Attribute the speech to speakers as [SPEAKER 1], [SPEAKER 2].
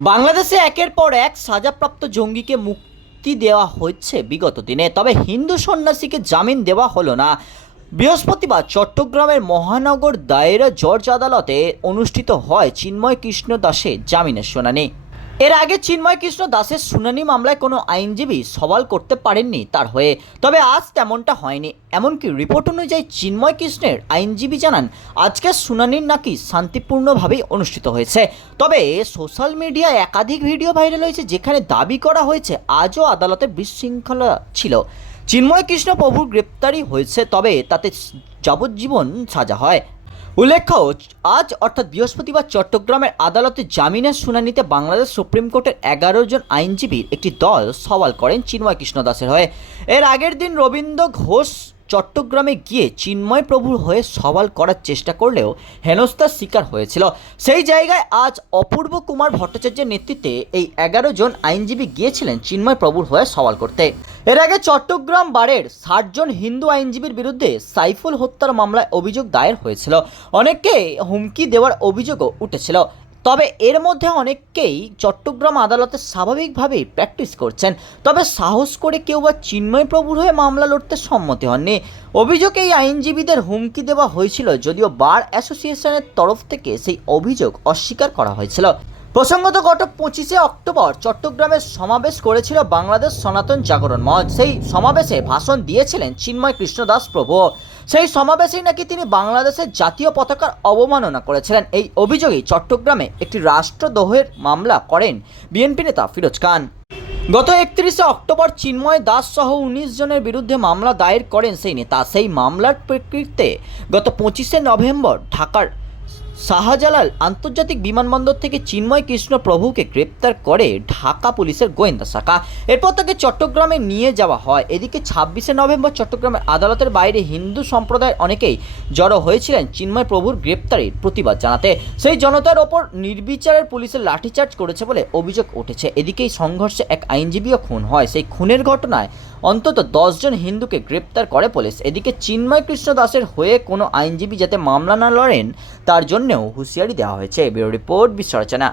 [SPEAKER 1] বাংলাদেশে একের পর এক সাজাপ্রাপ্ত জঙ্গিকে মুক্তি দেওয়া হচ্ছে বিগত দিনে, তবে হিন্দু সন্ন্যাসীকে জামিন দেওয়া হলো না। বৃহস্পতিবার চট্টগ্রামের মহানগর দায়রা জর্জ আদালতে অনুষ্ঠিত হয় চিন্ময় কৃষ্ণ দাসের জামিনের শুনানি। এর আগে চিন্ময় কৃষ্ণ দাসের শুনানি মামলায় কোনো আইনজীবী সওয়াল করতে পারেননি তার হয়ে, তবে আজ তেমনটা হয়নি। এমনকি রিপোর্ট অনুযায়ী চিন্ময় কৃষ্ণের আইনজীবী জানান, আজকের শুনানির নাকি শান্তিপূর্ণভাবেই অনুষ্ঠিত হয়েছে। তবে সোশ্যাল মিডিয়ায় একাধিক ভিডিও ভাইরাল হয়েছে যেখানে দাবি করা হয়েছে আজও আদালতে বিশৃঙ্খলা ছিল। চিন্ময় কৃষ্ণ প্রভুর গ্রেপ্তারি হয়েছে, তবে তাতে যাবজ্জীবন সাজা হয়। উল্লেখ্য, আজ অর্থাৎ বৃহস্পতিবার চট্টগ্রামের আদালতে জামিনের শুনানিতে বাংলাদেশ সুপ্রিম কোর্টের এগারো জন আইনজীবীর একটি দল সওয়াল করেন চিন্ময় কৃষ্ণ দাসের হয়ে। এর আগের দিন রবীন্দ্র ঘোষ চট্টগ্রামে গিয়ে চিন্ময় প্রভুর হয়ে সওয়াল করার চেষ্টা করলেও হেনস্থার শিকার হয়েছিল। সেই জায়গায় আজ অপূর্ব কুমার ভট্টাচার্যের নেতৃত্বে এই এগারো জন আইনজীবী গিয়েছিলেন চিন্ময় প্রভুর হয়ে সওয়াল করতে। এর আগে চট্টগ্রাম বারের ষাট জন হিন্দু আইনজীবীর বিরুদ্ধে সাইফুল হত্যার মামলায় অভিযোগ দায়ের হয়েছিল। অনেককে হুমকি দেওয়ার অভিযোগও উঠেছিল। তবে এর মধ্যে অনেককেই চট্টগ্রাম আদালতে স্বাভাবিকভাবেই প্র্যাকটিস করছেন। তবে সাহস করে কেউ বা চিন্ময় প্রভুর হয়ে মামলা লড়তে সম্মতি হননি। অভিযোগ এই আইনজীবীদের হুমকি দেওয়া হয়েছিল, যদিও বার অ্যাসোসিয়েশনের তরফ থেকে সেই অভিযোগ অস্বীকার করা হয়েছিল। প্রসঙ্গত গত পঁচিশে অক্টোবর চট্টগ্রামে সমাবেশ করেছিল বাংলাদেশ সনাতন জাগরণ মঞ্চ। সেই সমাবেশে ভাষণ দিয়েছিলেন চিন্ময় কৃষ্ণদাস প্রভু। সেই সমাবেশেই নাকি তিনি বাংলাদেশের জাতীয় পতাকার অবমাননা করেছিলেন। এই অভিযোগেই চট্টগ্রামে একটি রাষ্ট্রদ্রোহের মামলা করেন বিএনপি নেতা ফিরোজ খান। গত একত্রিশে অক্টোবর চিন্ময় দাস সহ উনিশ জনের বিরুদ্ধে মামলা দায়ের করেন সেই নেতা। সেই মামলার প্রেক্ষিতে গত পঁচিশে নভেম্বর ঢাকার শাহজালাল আন্তর্জাতিক বিমানবন্দর থেকে চিন্ময় কৃষ্ণ প্রভুকে গ্রেপ্তার করে ঢাকা পুলিশের গোয়েন্দা শাখা। এরপর তাকে চট্টগ্রামে নিয়ে যাওয়া হয়। এদিকে ছাব্বিশে নভেম্বর চট্টগ্রামের আদালতের বাইরে হিন্দু সম্প্রদায়ের অনেকেই জড়ো হয়েছিলেন চিন্ময় প্রভুর গ্রেপ্তারির প্রতিবাদ জানাতে। সেই জনতার ওপর নির্বিচারের পুলিশের লাঠিচার্জ করেছে বলে অভিযোগ উঠেছে। এদিকে এই সংঘর্ষে এক আইনজীবীও খুন হয়। সেই খুনের ঘটনায় অন্তত দশজন হিন্দুকে গ্রেপ্তার করে পুলিশ। এদিকে চিন্ময় কৃষ্ণ দাসের হয়ে কোনো আইনজীবী যাতে মামলা না লড়েন, তার জন্যও হুঁশিয়ারি দেওয়া হয়েছে। ব্যুরো রিপোর্ট বিশ্ব রচনা